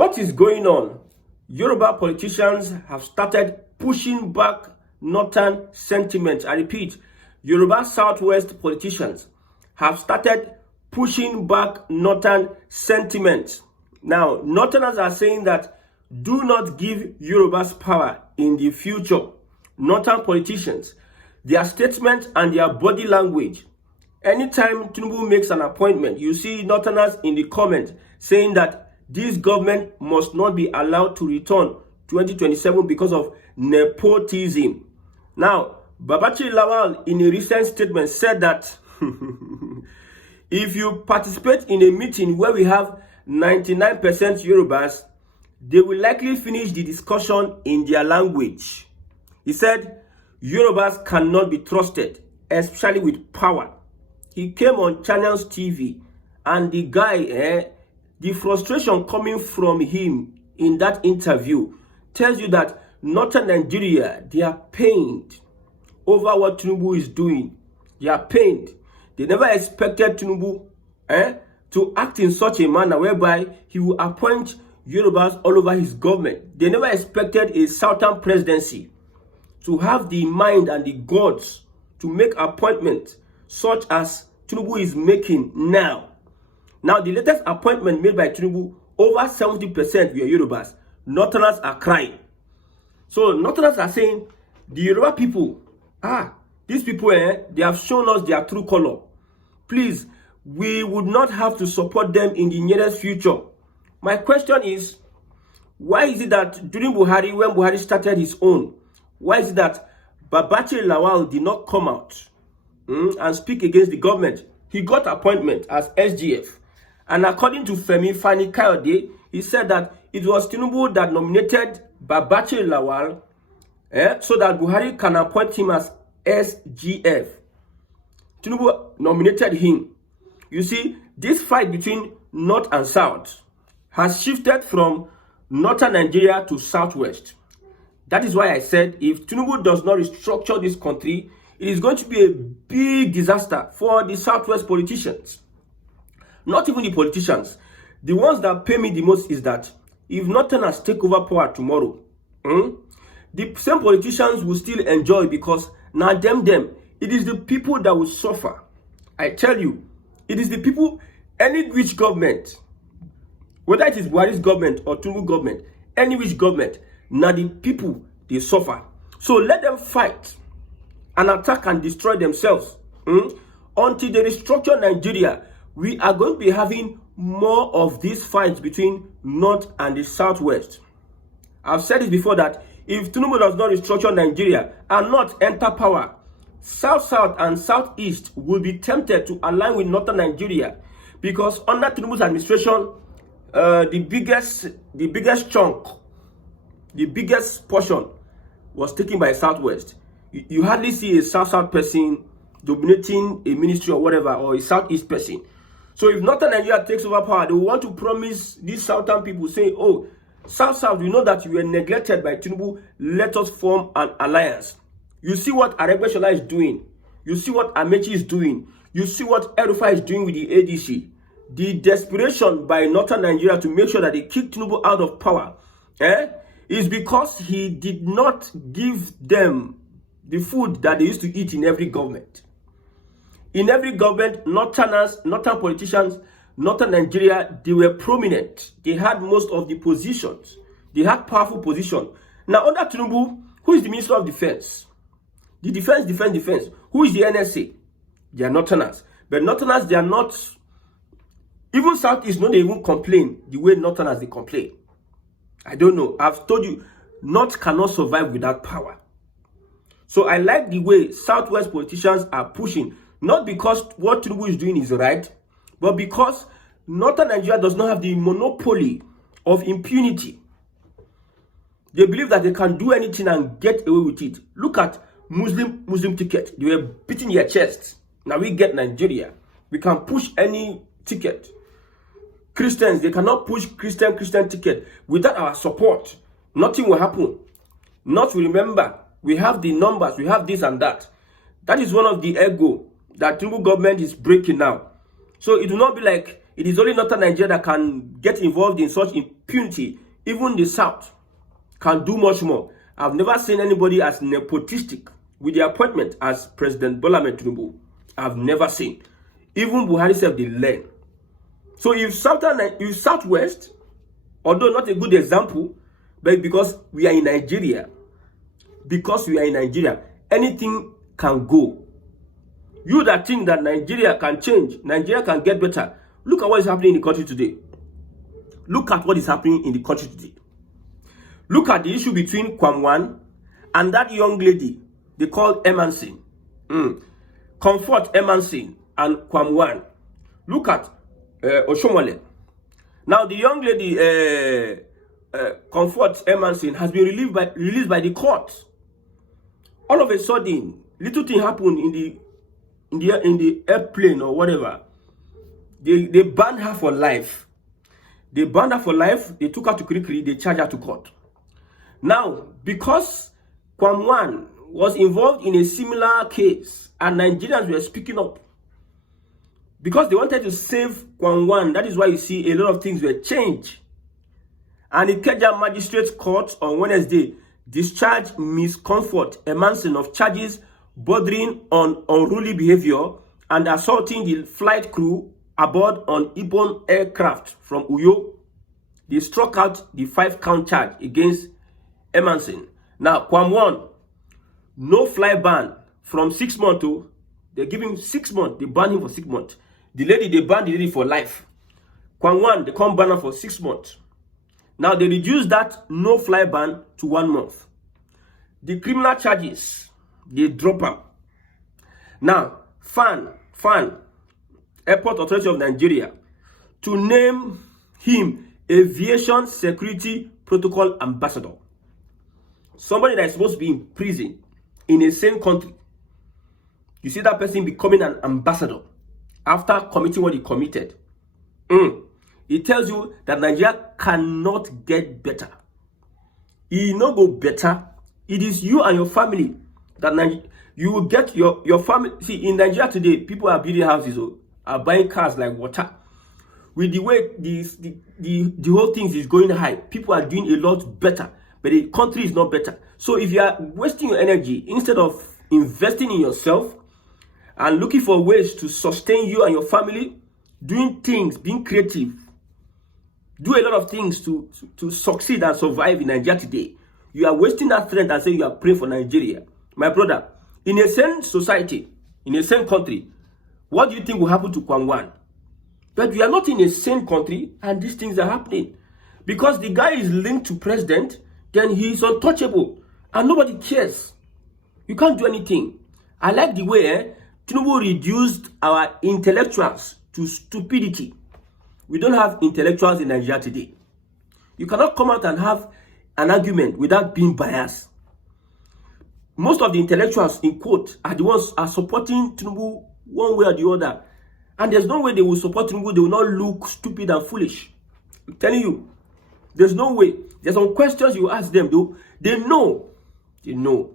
What is going on? Yoruba politicians have started pushing back northern sentiment. I repeat, Yoruba Southwest politicians have started pushing back northern sentiment. Now, northerners are saying that do not give Yorubas power in the future. Northern politicians, their statement and their body language. Anytime Tinubu makes an appointment, you see northerners in the comment saying that this government must not be allowed to return 2027 because of nepotism. Now, Babachir Lawal in a recent statement said that if you participate in a meeting where we have 99% Yorubas, they will likely finish the discussion in their language. He said, Yorubas cannot be trusted, especially with power. He came on Channels TV and the guy, the frustration coming from him in that interview tells you that northern Nigeria, they are pained over what Tinubu is doing. They are pained. They never expected Tinubu to act in such a manner whereby he will appoint Yorubas all over his government. They never expected a southern presidency to have the mind and the guts to make appointments such as Tinubu is making now. Now, the latest appointment made by Tinubu, over 70% were Yorubas. Northerners are crying. So, Northerners are saying, the Yoruba people, these people, they have shown us their true color. Please, we would not have to support them in the nearest future. My question is, why is it that during Buhari, when Buhari started his own, why is it that Babachir Lawal did not come out and speak against the government? He got appointment as SGF. And according to Femi Fani-Kayode, he said that it was Tinubu that nominated Babachir Lawal so that Buhari can appoint him as SGF. Tinubu nominated him. You see, this fight between North and South has shifted from Northern Nigeria to Southwest. That is why I said if Tinubu does not restructure this country, it is going to be a big disaster for the Southwest politicians. Not even the politicians. The ones that pay me the most is that if Northerners take over power tomorrow, the same politicians will still enjoy because now them, it is the people that will suffer. I tell you, it is the people, any which government, whether it is Buhari's government or Tinubu government, any which government, now the people, they suffer. So let them fight and attack and destroy themselves. Until they restructure Nigeria, we are going to be having more of these fights between North and the Southwest. I've said it before that if Tinubu does not restructure Nigeria and not enter power, South and Southeast will be tempted to align with Northern Nigeria because under Tinubu's administration, the biggest chunk, the biggest portion was taken by Southwest. You hardly see a South person dominating a ministry or whatever, or a Southeast person. So if Northern Nigeria takes over power, they want to promise these Southern people saying, oh, South, we know that you were neglected by Tinubu, let us form an alliance. You see what Aregbesola is doing. You see what Amechi is doing. You see what Erufa is doing with the ADC. The desperation by Northern Nigeria to make sure that they kick Tinubu out of power is because he did not give them the food that they used to eat in every government. In every government, Northern politicians, Northern Nigeria, they were prominent. They had most of the positions. They had powerful positions. Now, under Tinubu, who is the Minister of Defense? The defense. Who is the NSA? They are Northerners. But Northerners, they are not... Even Southeast, no, they even complain the way Northerners, they complain. I don't know. I've told you, North cannot survive without power. So I like the way Southwest politicians are pushing. Not because what Tinubu is doing is right, but because Northern Nigeria does not have the monopoly of impunity. They believe that they can do anything and get away with it. Look at Muslim ticket. They were beating their chests. Now we get Nigeria. We can push any ticket. Christians, they cannot push Christian ticket. Without our support, nothing will happen. Not to remember, we have the numbers, we have this and that. That is one of the ego that Tinubu government is breaking now. So it will not be like It is only northern Nigeria that can get involved in such impunity. Even the south can do much more. I've never seen anybody as nepotistic with the appointment as President Bola Ahmed Tinubu. I've never seen. Even Buhari said they learn. So if Southwest, although not a good example, but because we are in Nigeria, anything can go. You that think that Nigeria can change, Nigeria can get better, look at what is happening in the country today. Look at what is happening in the country today. Look at the issue between Kwamwan and that young lady they call Emansin. Comfort Emansin and Kwamwan. Look at Oshomole. Now the young lady Comfort Emansin has been released by the court. All of a sudden, little thing happened in the airplane or whatever. They banned her for life. They banned her for life. They took her to Kirikiri. They charged her to court. Now, because Kwamwan was involved in a similar case and Nigerians were speaking up, because they wanted to save Kwamwan, that is why you see a lot of things were changed. And the Ikeja Magistrates Court on Wednesday discharged Miss Comfort Emansin of charges bordering on unruly behavior and assaulting the flight crew aboard on Ibon aircraft from Uyo. They struck out the 5-count charge against Emansin. Now, Kwamwan, no fly ban from 6 months to, they give him 6 months. They ban him for 6 months. The lady, they banned the lady for life. Kwamwan, they come ban her for 6 months. Now, they reduced that no fly ban to 1 month. The criminal charges, they drop them. Now, FAN, Airport Authority of Nigeria, to name him Aviation Security Protocol Ambassador. Somebody that is supposed to be in prison in a same country. You see that person becoming an ambassador after committing what he committed. It tells you that Nigeria cannot get better. It no go better. It is you and your family that you will get your family. See, in Nigeria today, people are building houses or are buying cars like water. With the way the whole thing is going high, people are doing a lot better. But the country is not better. So if you are wasting your energy, instead of investing in yourself and looking for ways to sustain you and your family, doing things, being creative, do a lot of things to succeed and survive in Nigeria today, you are wasting that strength and saying you are praying for Nigeria. My brother, in a same society, in a same country, what do you think will happen to Kwamwan? But we are not in a same country and these things are happening. Because the guy is linked to president, then he is untouchable and nobody cares. You can't do anything. I like the way Tinubu reduced our intellectuals to stupidity. We don't have intellectuals in Nigeria today. You cannot come out and have an argument without being biased. Most of the intellectuals, in quote, are the ones are supporting Tinubu one way or the other. And there's no way they will support Tinubu. They will not look stupid and foolish. I'm telling you. There's no way. There's some questions you ask them, though. They know. They know.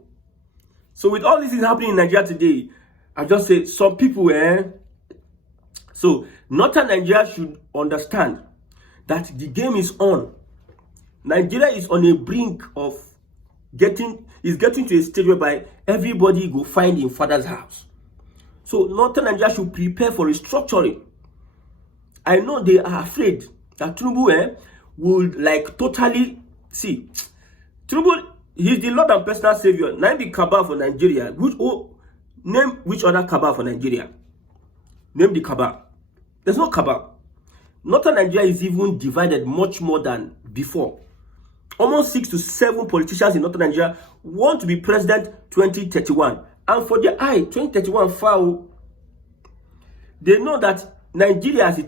So with all these things happening in Nigeria today, I just say some people, So Northern Nigeria should understand that the game is on. Nigeria is on a brink of getting to a stage whereby everybody go find in father's house. So Northern Nigeria should prepare for restructuring. I know they are afraid that Tinubu would like totally see. Tinubu, he's the Lord and personal savior. Name the cabal for Nigeria. Name which other cabal for Nigeria? Name the cabal. There's no cabal. Northern Nigeria is even divided much more than before. Almost 6 to 7 politicians in Northern Nigeria want to be president 2031. And for their eye, 2031 foul. They know that Nigeria as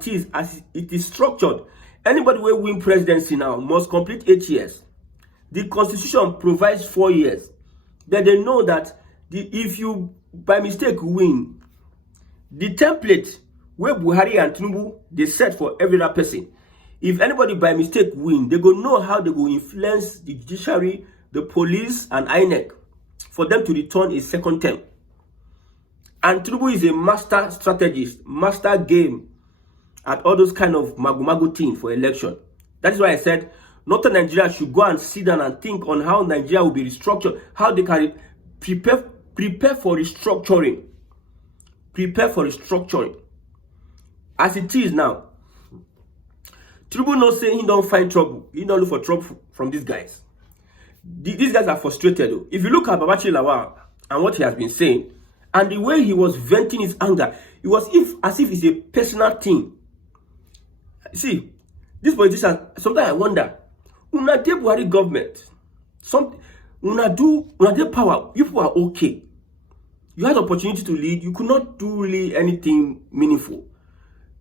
it is structured, anybody will win presidency now must complete 8 years. The constitution provides 4 years. Then they know that if you by mistake win, the template where Buhari and Tinubu they set for every other person. If anybody by mistake win, they go know how they go influence the judiciary, the police, and INEC for them to return a second term. And Tinubu is a master strategist, master game. at all those kind of magu things for election. That is why I said Northern Nigeria should go and sit down and think on how Nigeria will be restructured, how they can prepare for restructuring. Prepare for restructuring. As it is now, Tinubu not saying he don't find trouble. He don't look for trouble from these guys. These guys are frustrated though. If you look at Babachi Lawal and what he has been saying, and the way he was venting his anger, it was as if it's a personal thing. See, this politician, sometimes I wonder, una dey Buhari government, una dey power, you people are okay. You had opportunity to lead, you could not do really anything meaningful.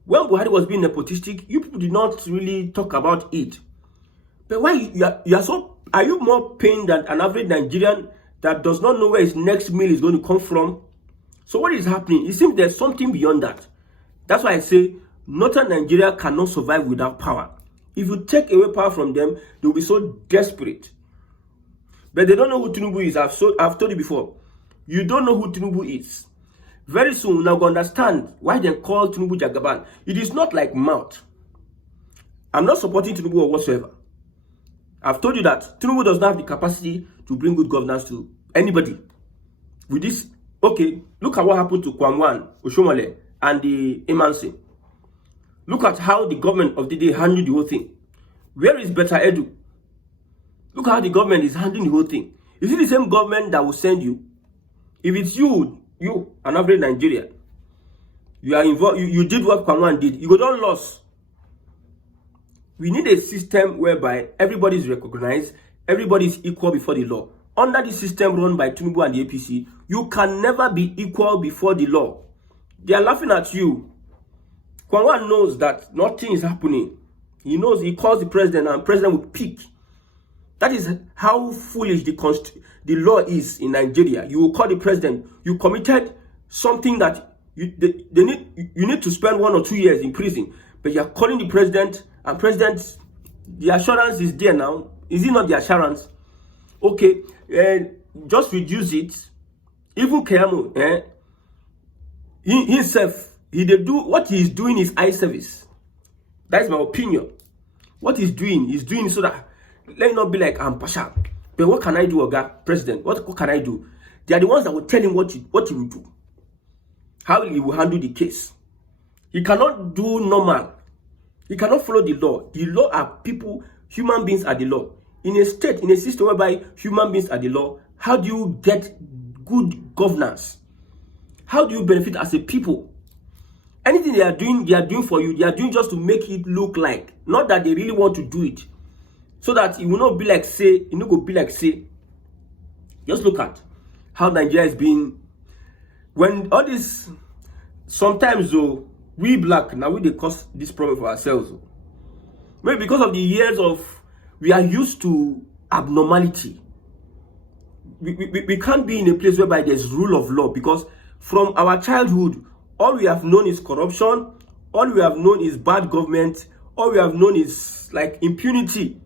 When Buhari was being nepotistic, you people did not really talk about it. But why are you more pained than an average Nigerian that does not know where his next meal is going to come from? So what is happening? It seems there's something beyond that. That's why I say Northern Nigeria cannot survive without power. If you take away power from them, they'll be so desperate. But they don't know who Tinubu is. I've told you before. You don't know who Tinubu is. Very soon, now you understand why they call Tinubu Jagaban. It is not like mouth. I'm not supporting Tinubu or whatsoever. I've told you that Tinubu does not have the capacity to bring good governance to anybody. With this, okay, look at what happened to Kwangwan, Oshomole, and the Emansi. Look at how the government of the day handled the whole thing. Where is Better Edu? Look how the government is handling the whole thing. Is it the same government that will send you? If it's you, an average Nigerian, you are involved, you did what Kwangwan did, you don't lose. We need a system whereby everybody is recognized, everybody is equal before the law. Under the system run by Tinubu and the APC, you can never be equal before the law. They are laughing at you. Kwangwan knows that nothing is happening. He knows, he calls the president and the president will pick. That is how foolish the law is in Nigeria. You will call the president. You committed something that you need to spend 1 or 2 years in prison. But you are calling the president, and president, the assurance is there now. Is it not the assurance? Okay, just reduce it. Even Keyamo, himself, what he is doing is eye service. That is my opinion. What he's doing so that let it not be like I'm Pasha. But what can I do, Oga, President? What can I do? They are the ones that will tell him what he will do, how he will handle the case. He cannot do normal. He cannot follow the law. The law are people, human beings are the law. In a state, in a system whereby human beings are the law, how do you get good governance? How do you benefit as a people? Anything they are doing for you, they are doing just to make it look like, not that they really want to do it. So that it will not be like say, it will not be like say. Just look at how Nigeria is being. When all this, sometimes though, we black, now we cause this problem for ourselves. Maybe because of the years of, we are used to abnormality. We can't be in a place whereby there's rule of law, because from our childhood, all we have known is corruption, all we have known is bad government, all we have known is like impunity.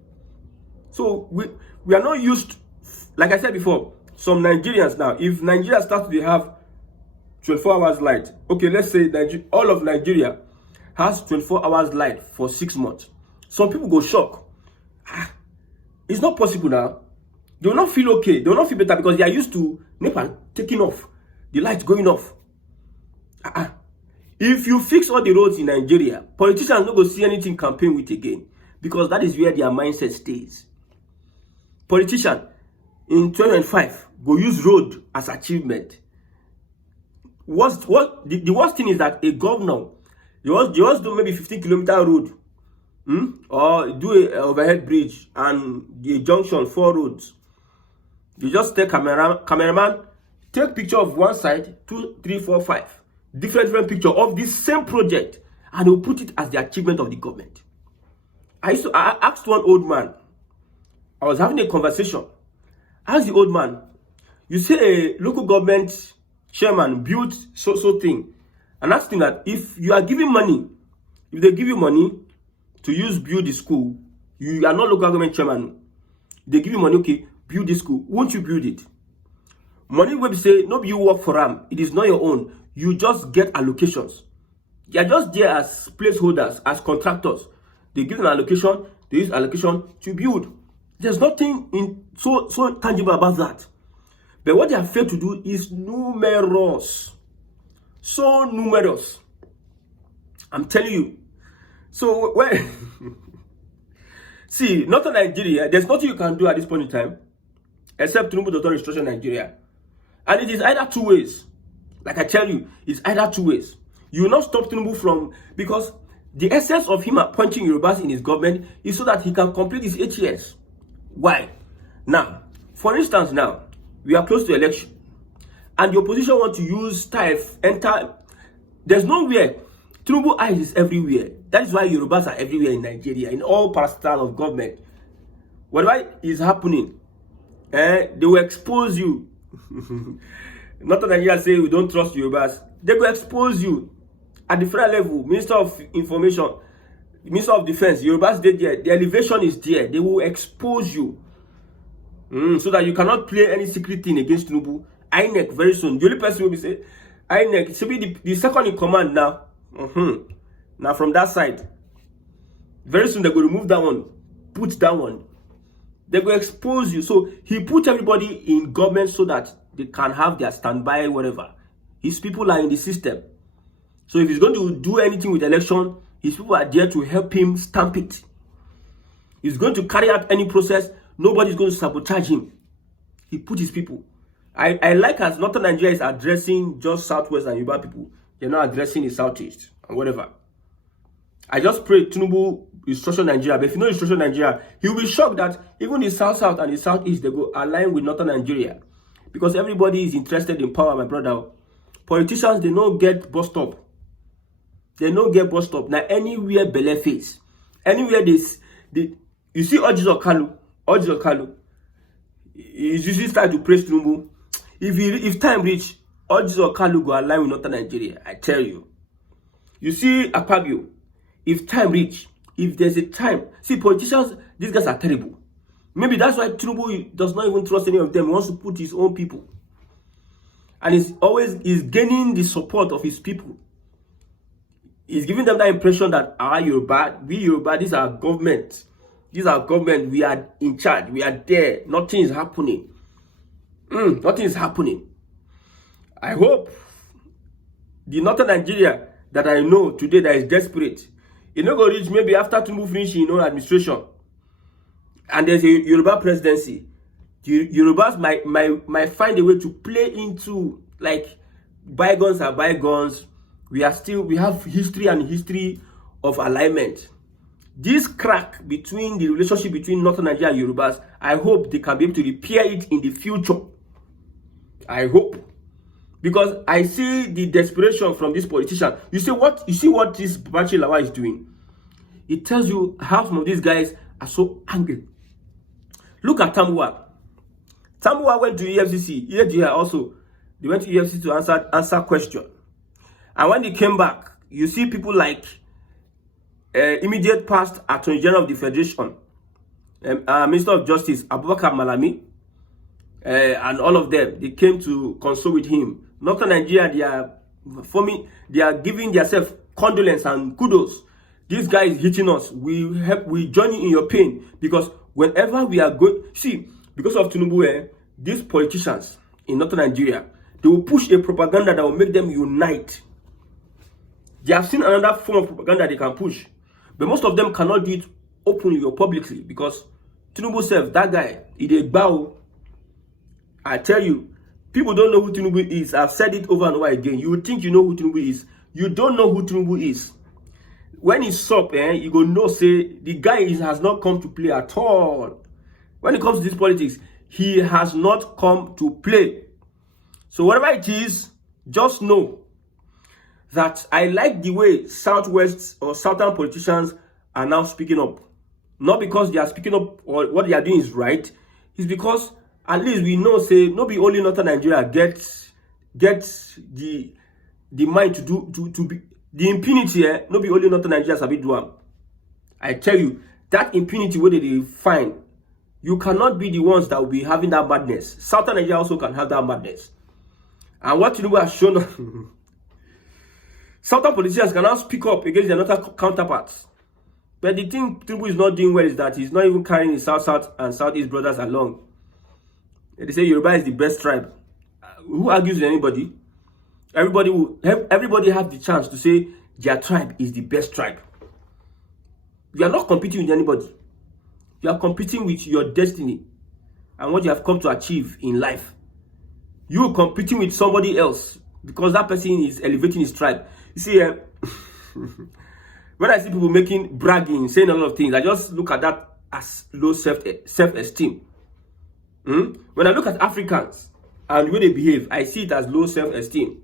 So we are not used, like I said before, some Nigerians now, if Nigeria starts to have 24 hours light, okay, let's say all of Nigeria has 24 hours light for 6 months. Some people go shock. It's not possible now. They will not feel okay. They will not feel better because they are used to NEPA taking off, the lights going off. If you fix all the roads in Nigeria, politicians don't go see anything campaign with again, because that is where their mindset stays. Politician in 2005 go use road as achievement. The worst thing is that a governor, they just do maybe 15-kilometer road, or do a overhead bridge and the junction 4 roads. You just take cameraman, take picture of one side, 2, 3, 4, 5, different picture of this same project, and they'll put it as the achievement of the government. I asked one old man. I was having a conversation. I asked the old man, you say a local government chairman built so thing, and asking that if you are giving money, if they give you money to build the school, you are not local government chairman, they give you money, okay, build the school, won't you build it? Money will say, no, you work for them, it is not your own, you just get allocations. They are just there as placeholders, as contractors. They give an allocation, they use allocation to build. There's nothing so tangible about that. But what they have failed to do is numerous. So numerous. I'm telling you. So when see, Northern Nigeria, there's nothing you can do at this point in time except Tinubu does not restructure Nigeria. And it is either two ways. Like I tell you, it's either two ways. You will not stop Tinubu from, because the essence of him appointing Yorubas in his government is so that he can complete his 8 years. Why? Now, for instance, now we are close to election, and the opposition want to use TIF, enter. There's nowhere. Tinubu eyes is everywhere. That is why Yorubas are everywhere in Nigeria, in all parastatal of government. Whatever is happening, they will expose you. Not that Nigeria say we don't trust Yorubas. They will expose you at the federal level. Minister of Information, Minister of Defense, Yorubas did there. The elevation is there. They will expose you, so that you cannot play any secret thing against Tinubu. INEC very soon. The only person will be say INEC. It should be the second in command now. Now from that side, very soon they will remove that one, put that one. They will expose you. So he put everybody in government so that they can have their standby, whatever. His people are in the system. So if he's going to do anything with election, his people are there to help him stamp it. He's going to carry out any process. Nobody's going to sabotage him. He put his people. I like as Northern Nigeria is addressing just Southwest and Yoruba people. They're not addressing the Southeast and whatever. I just pray Tinubu restructure Nigeria. But if you know restructure Nigeria, he will be shocked that even the South and the Southeast, they go align with Northern Nigeria. Because everybody is interested in power, my brother. Politicians, they don't get bust up. They don't get bust up. Now, anywhere belle face. Anywhere you see Ojizo Kalu. He's usually start to praise Tinubu. If time reach, Ojizo Kalu go align with Northern Nigeria. I tell you. You see Akpabio. If time reach, if there's a time. See, politicians, these guys are terrible. Maybe that's why Tinubu does not even trust any of them. He wants to put his own people. And he's gaining the support of his people. He's giving them that impression that we Yoruba, these are government. These are government. We are in charge. We are there. Nothing is happening. Nothing is happening. I hope the Northern Nigeria that I know today that is desperate, it not going to reach maybe after Tinubu finish in own administration, and there's a Yoruba presidency. The Yorubas might find a way to play into, like, bygones are bygones. We have history of alignment. This crack between the relationship between Northern Nigeria and Yorubas, I hope they can be able to repair it in the future. I hope. Because I see the desperation from this politician. You see what this Bachi Lawa is doing? It tells you how some of these guys are so angry. Look at Tambuwa. Tambuwa went to EFCC. EFCC also. They went to EFCC to answer question. And when they came back, you see people like immediate past Attorney General of the Federation, Minister of Justice Abubakar Malami, and all of them. They came to console with him. Northern Nigeria, they are giving themselves condolence and kudos. This guy is hitting us. We join you in your pain, because whenever we are going, see, because of Tinubu, these politicians in Northern Nigeria, they will push a propaganda that will make them unite. They have seen another form of propaganda they can push, but most of them cannot do it openly or publicly, because Tinubu self, that guy, he a bow. I tell you, people don't know who Tinubu is. I've said it over and over again. You would think you know who Tinubu is. You don't know who Tinubu is. When he's up, you go know, say, the guy has not come to play at all. When it comes to this politics, he has not come to play. So whatever it is, just know that I like the way Southwest or Southern politicians are now speaking up. Not because they are speaking up or what they are doing is right. It's because at least we know, say, not be only Northern Nigeria gets the mind to be the impunity. Not be only Northern Nigeria sabi do am. I tell you, that impunity where they find, you cannot be the ones that will be having that madness. Southern Nigeria also can have that madness. And what Tinubu has shown Southern politicians can now speak up against their northern counterparts. But the thing Tinubu is not doing well is that he's not even carrying his South and Southeast brothers along. They say Yoruba is the best tribe. Who argues with anybody? Everybody have the chance to say their tribe is the best tribe. You are not competing with anybody. You are competing with your destiny and what you have come to achieve in life. You are competing with somebody else because that person is elevating his tribe. You see, when I see people bragging, saying a lot of things, I just look at that as low self-esteem. When I look at Africans and the way they behave, I see it as low self-esteem.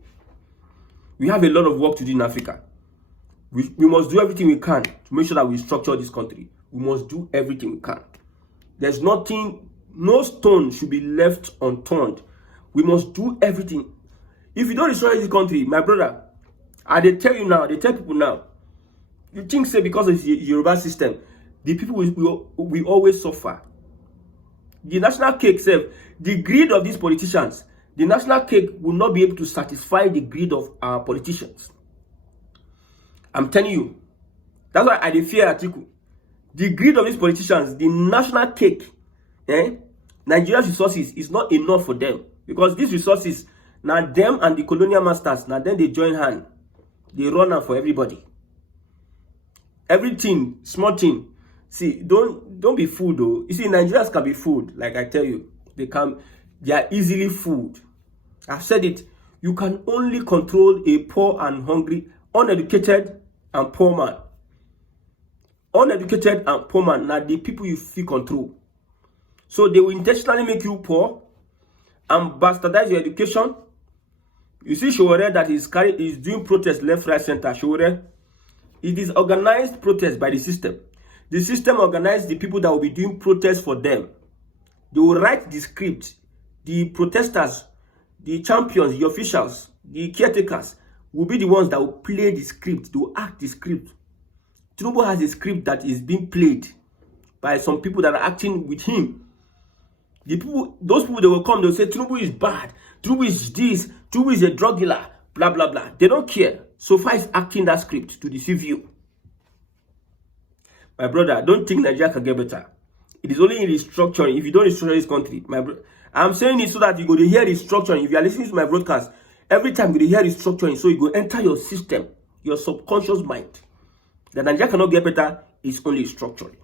We have a lot of work to do in Africa. We must do everything we can to make sure that we structure this country. We must do everything we can. There's nothing, no stone should be left unturned. We must do everything. If you don't destroy this country, my brother, they tell people now, you think, say, because of the Yoruba system, the people will always suffer. The national cake, say, the greed of these politicians, the national cake will not be able to satisfy the greed of our politicians. I'm telling you. That's why I fear Atiku. The greed of these politicians, the national cake, Nigeria's resources is not enough for them. Because these resources, now them and the colonial masters, now then they join hand. They run out for everybody. Everything, small thing. See, don't be fooled though. You see, Nigerians can be fooled, like I tell you. They are easily fooled. I've said it. You can only control a poor and hungry, uneducated and poor man. Uneducated and poor man, now the people you feel control. So they will intentionally make you poor and bastardize your education. You see Showore that is doing protest left, right, center. Showore, it is organized protest by the system. The system organized the people that will be doing protests for them. They will write the script. The protesters, the champions, the officials, the caretakers will be the ones that will play the script. They will act the script. Tinubu has a script that is being played by some people that are acting with him. Those people, they will come, they will say, Tinubu is bad, Tinubu is this, Tinubu is a drug dealer, blah, blah, blah. They don't care. So far is acting that script to deceive you. My brother, don't think Nigeria can get better. It is only in restructuring. If you don't restructure this country, I'm saying it so that you go to hear restructuring. If you are listening to my broadcast, every time you hear restructuring, so you go enter your system, your subconscious mind. That Nigeria cannot get better is only restructuring.